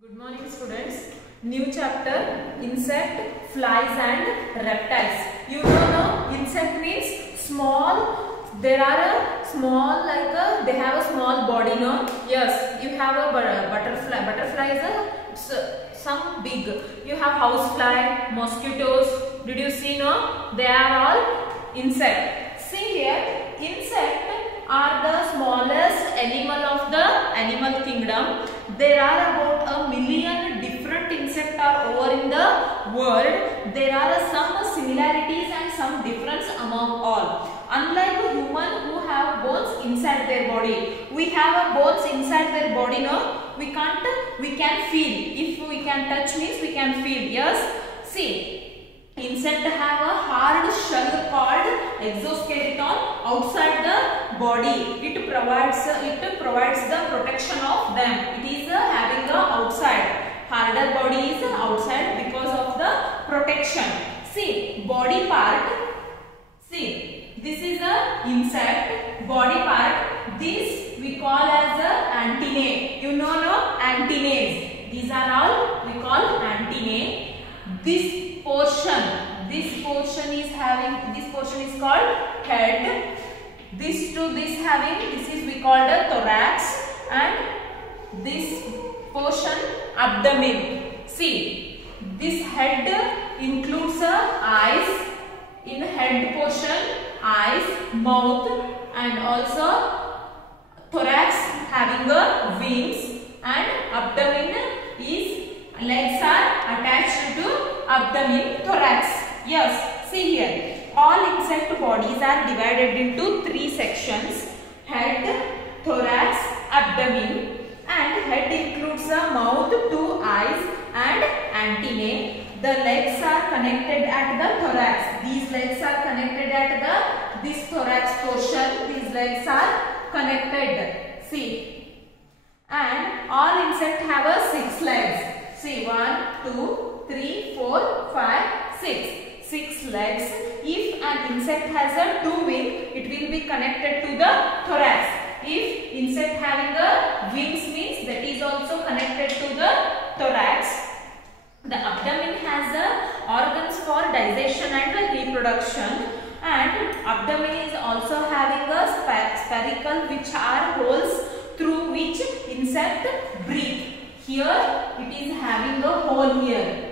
Good morning students. New chapter insect, flies and reptiles. You know insect means small. There are a small they have a small body, no? Yes, you have a butterfly. Butterfly is some big. You have housefly, mosquitoes. Did you see, no? They are all insect. See here, insect are the smallest animal of the animal kingdom. There are about 1 million different insects are over in the world. There are some similarities and some difference among all. Unlike a human who have bones inside their body, we have a bones inside their body. No, we can feel. If we can touch means we can feel. Yes, see. Insect have a hard shell called exoskeleton outside the body. It provides the protection of them. It is having a outside. Harder body is outside because of the protection. See, body part. See, this is a insect body part. This we call as a antennae. You know, no? Antennae. These are all we call antennae. This portion is called head. This is we call the thorax, and this portion abdomen. See, this head includes eyes. In head portion, eyes, mouth, and also thorax having a wings, and abdomen is legs are attached to abdomen, thorax. Yes, see here. All insect bodies are divided into 3 sections: head, thorax, abdomen. And head includes the mouth, 2 eyes, and antennae. The legs are connected at the thorax. These legs are connected at this thorax portion. These legs are connected. See. And all insects have a 6 legs. See, 1, 2, 3, 4, 5, 6. 6 legs. If an insect has a 2 wing, it will be connected to the thorax. If insect having a wings means that is also connected to the thorax. The abdomen has organs for digestion and reproduction. And abdomen is also having a spherical, which are holes through which insect breathe. Here it is having a hole here.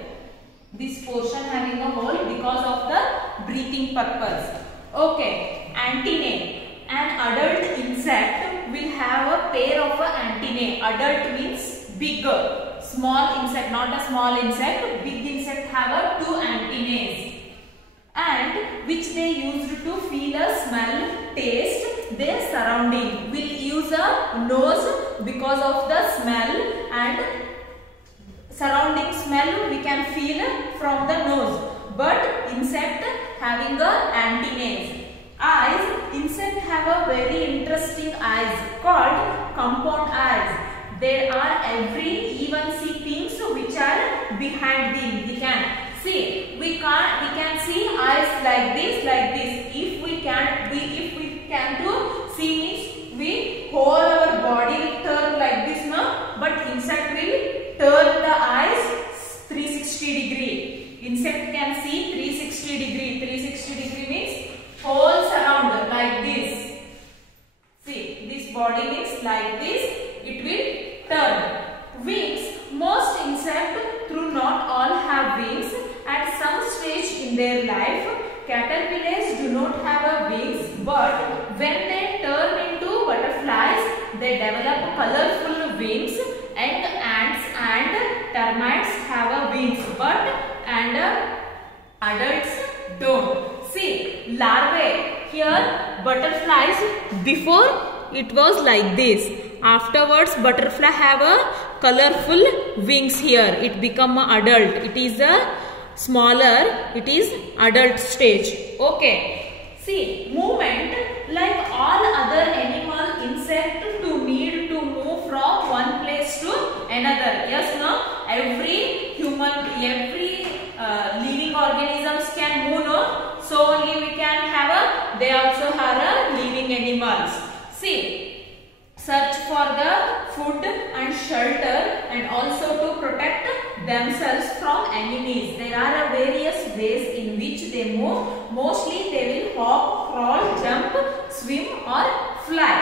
This portion having a hole because of the breathing purpose. Okay, antennae. An adult insect will have a pair of antennae. Adult means bigger. Small insect, not a small insect. Big insect have 2 antennae. And which they used to feel a smell, taste their surrounding. Will use a nose because of the smell, and surrounding smell we can feel from the nose. But insect having a antennae. Eyes, insect have a very interesting eyes called compound eyes. There are every even see things which are behind them. We can see. We can see eyes like this. If we can do see means we whole our body will turn like this, no? But insect will turn the eyes 360 degree. Insect can see 360 degree. 360 degree means whole surround like this. See, this body means like this. It will turn. Wings. Most insects, through not all, have wings at some stage in their life. Caterpillars do not have a wings, but when they turn into butterflies, they develop colorful wings. And ants and termites have a wings, but adults don't. See, larvae. Here butterflies, before it was like this. Afterwards butterfly have a colorful wings here. It become a adult. It is a smaller. It is adult stage. Okay. See, movement, like all other animal, insect to need to move from one place to another. Yes, no? Every human, every living organisms can move, no? So only we can have a, they also have a living animals. See, search for the food and shelter, and also to protect themselves from enemies. There are various ways in which they move. Mostly they will hop, crawl, jump, swim or fly.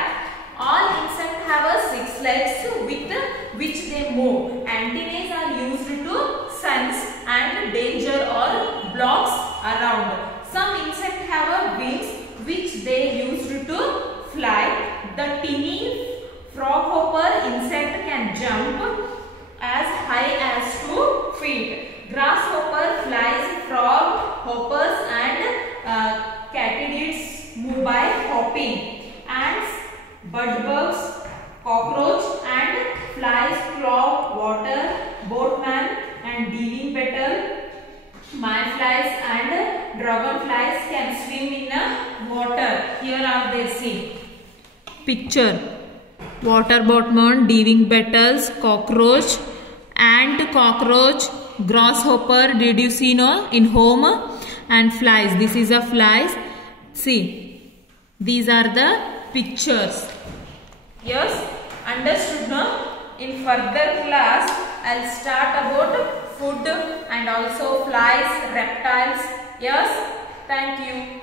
All insects have 6 legs with which they move. Antennae are used to sense and danger or blocks around. Some insects have wings which they use to fly. The tiny froghopper insect can jump as high as 2 feet. Grasshopper flies, frog, hoppers and katydids move by hopping. Ants, budbugs, cockroach and flies, cloud, water, boatman and diving beetle, mayflies and dragonflies can swim in water. Here are they, see. Picture. Water boatman, diving beetles, cockroach, ant, cockroach, grasshopper. Did you see no in home? And flies. This is a flies. See, these are the pictures. Yes, understood no? In further class, I'll start about food and also flies, reptiles. Yes, thank you.